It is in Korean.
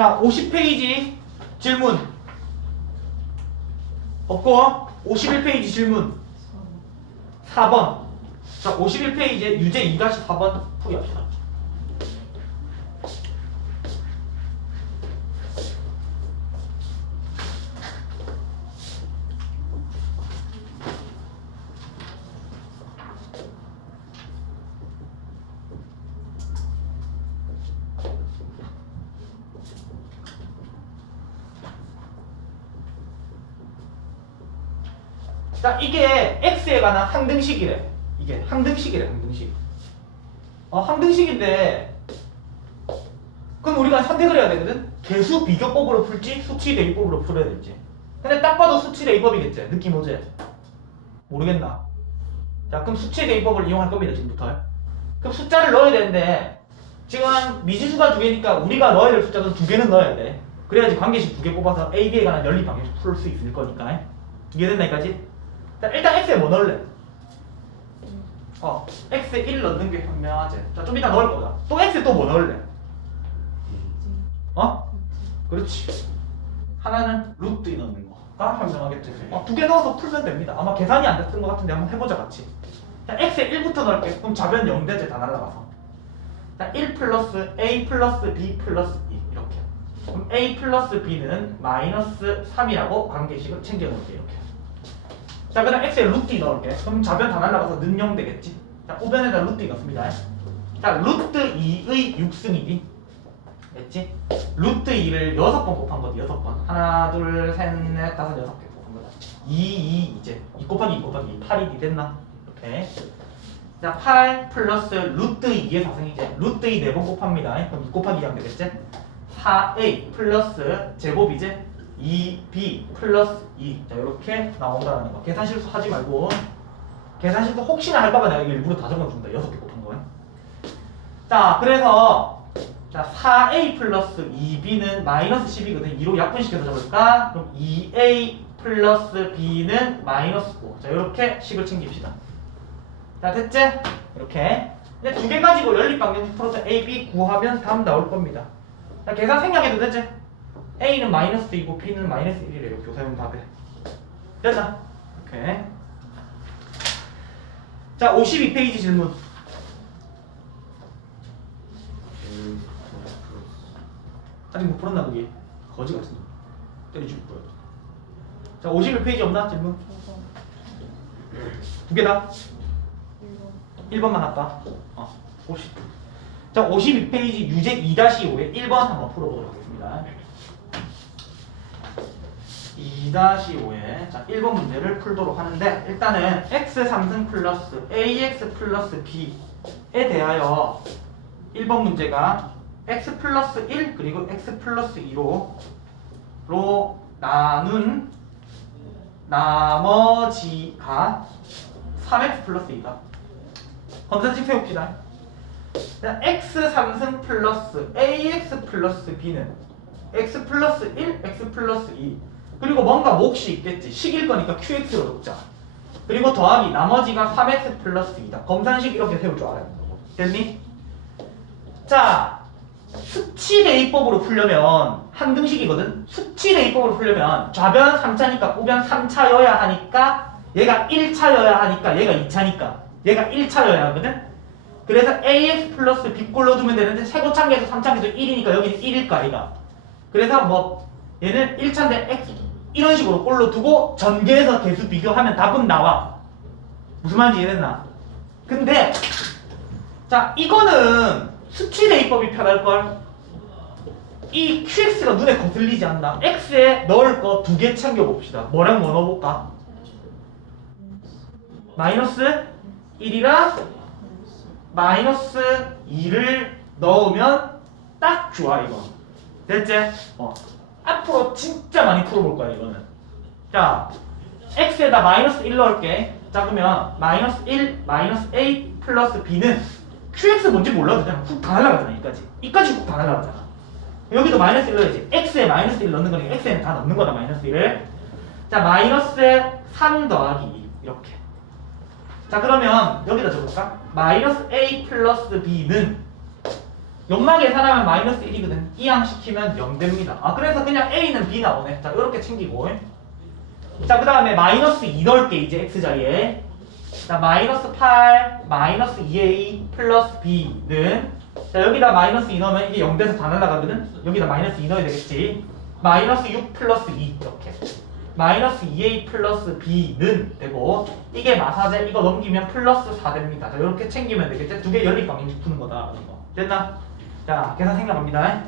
자, 50페이지 질문. 없고 51페이지 질문. 4번. 자, 51페이지에 유제 2-4번 풀이합시다. 자, 이게 x에 관한 항등식이래. 이게 항등식이래, 항등식. 어, 항등식인데 그럼 우리가 선택을 해야 되거든. 개수 비교법으로 풀지, 수치 대입법으로 풀어야 될지. 근데 딱 봐도 수치 대입법이겠지. 느낌 오지? 모르겠나? 자, 그럼 수치 대입법을 이용할 겁니다, 지금부터. 그럼 숫자를 넣어야 되는데 지금 미지수가 두 개니까 우리가 넣어야 될 숫자는 두 개는 넣어야 돼. 그래야지 관계식 두 개 뽑아서 A, B에 관한 연립 방정식 풀 수 있을 거니까. 이해됐나 여기까지? 자, 일단 X에 뭐 넣을래? 어, X에 1 넣는 게 현명하지. 자, 좀 이따 넣을 거다. 또 X에 또 뭐 넣을래? 어? 그렇지. 하나는 루트 2 넣는 거가 현명하겠지. 어, 두개 넣어서 풀면 됩니다. 아마 계산이 안 됐던 것 같은데 한번 해보자 같이. 자, X에 1부터 넣을게. 그럼 좌변 0대제 다 날라가서. 자, 1 플러스 A 플러스 B 플러스 2 이렇게. 그럼 A 플러스 B는 마이너스 3이라고 관계식을 챙겨 놓을게 이렇게. 자, 그다음 x에 2 넣을게. 그럼 좌변 다 날라가서 는0 되겠지? 자, 우변에다 2 넣습니다. 자, 루트 2의 6승이지. 됐지? 루트 2를 6번 곱한 거지, 6번. 하나, 둘, 셋, 넷, 다섯, 여섯 개 곱한 거다. 2, 2, 이제. 2 곱하기 2 곱하기 2, 8이 2 됐나? 이렇게. 자, 8 플러스 루트 2의 4승이제. 루트 2 4번 곱합니다. 그럼 2 곱하기 2 하면 되겠지? 4a 플러스 제곱이제 2b 플러스 2. 자, 이렇게 나온다는 거. 계산 실수 하지 말고. 계산 실수 혹시나 할까봐 내가 이거 일부러 다 적어준다. 6개 곱한 거야. 자, 그래서 자, 4a 플러스 2b는 마이너스 10이거든. 2로 약분시켜서 적을까? 그럼 2a 플러스 b는 마이너스 9. 자, 이렇게 식을 챙깁시다. 자, 됐지? 이렇게. 근데 두 개 가지고 연립방정식 풀어서 a, b 구하면 답 나올 겁니다. 자, 계산 생략해도 되지? A는 마이너스 2고 b는 마이너스 1이래요. 교사용 답에. 됐나? 오케이. 자, 52페이지 질문. 아직 못 풀었나 보기. 거지 같은 놈. 때려주고 보여. 자, 51페이지 없나? 질문. 두 개다. 1번만 할까? 어, 50. 자, 52페이지 유제 2-5에 1번 한번 풀어보도록 하겠습니다. 2-5에 자 1번 문제를 풀도록 하는데 일단은 x 3승 플러스 ax 플러스 b에 대하여 1번 문제가 x 플러스 1 그리고 x 플러스 2로 로 나눈 나머지가 3x 플러스 2다. 검사식 세웁시다. 자, x 3승 플러스 ax 플러스 b는 x 플러스 1, x 플러스 2 그리고 뭔가 몫이 있겠지. 식일 거니까 qx로 적자. 그리고 더하기 나머지가 3x 플러스 2다. 검산식 이렇게 세울 줄 알아요. 됐니? 자 수치 대입법으로 풀려면 한등식이거든? 수치 대입법으로 풀려면 좌변 3차니까 우변 3차여야 하니까 얘가 1차여야 하니까 얘가 2차니까 얘가 1차여야 하거든? 그래서 ax 플러스 b꼴로 두면 되는데 세고창계에서 3창계도 1이니까 여기는 1일까 아이가? 그래서 뭐 얘는 1차인데 x 이런 식으로 꼴로 두고 전개해서 개수 비교하면 답은 나와 무슨 말인지 이해됐나? 근데 자 이거는 수치 대입법이 편할걸 이 qx가 눈에 거슬리지 않나 x에 넣을 거 두 개 챙겨봅시다 뭐랑 뭐 넣어볼까? 마이너스 1이랑 마이너스 2를 넣으면 딱 좋아 이거 됐지? 어. 앞으로 진짜 많이 풀어볼 거야 이거는. 자 x에다 마이너스 1 넣을게. 자 그러면 마이너스 1 마이너스 a 플러스 b는 qx 뭔지 몰라도 그냥 훅 다 날라가잖아 여기까지. 이까지 훅 다 날라가잖아. 여기도 마이너스 1 넣어야지. x에 마이너스 1 넣는 거니까 x에는 다 넣는 거다 마이너스 1을. 자 마이너스에 3 더하기 2 이렇게. 자 그러면 여기다 적을까? 마이너스 a 플러스 b는 연마 계산하면 마이너스 1이거든. 이항시키면 0됩니다. 아, 그래서 그냥 A는 B 나오네. 자, 이렇게 챙기고. 자, 그 다음에 마이너스 2 넣을게, 이제 X자리에. 자, 마이너스 8, 마이너스 2A 플러스 B는 자, 여기다 마이너스 2 넣으면 이게 0돼서 다 날아가거든? 여기다 마이너스 2 넣어야 되겠지. 마이너스 6 플러스 2, 이렇게. 마이너스 2A 플러스 B는 되고, 이게 마사제, 이거 넘기면 플러스 4 됩니다. 자, 이렇게 챙기면 되겠지? 두 개 연립 방향 푸는 거다. 됐나? 자, 계산 생각합니다.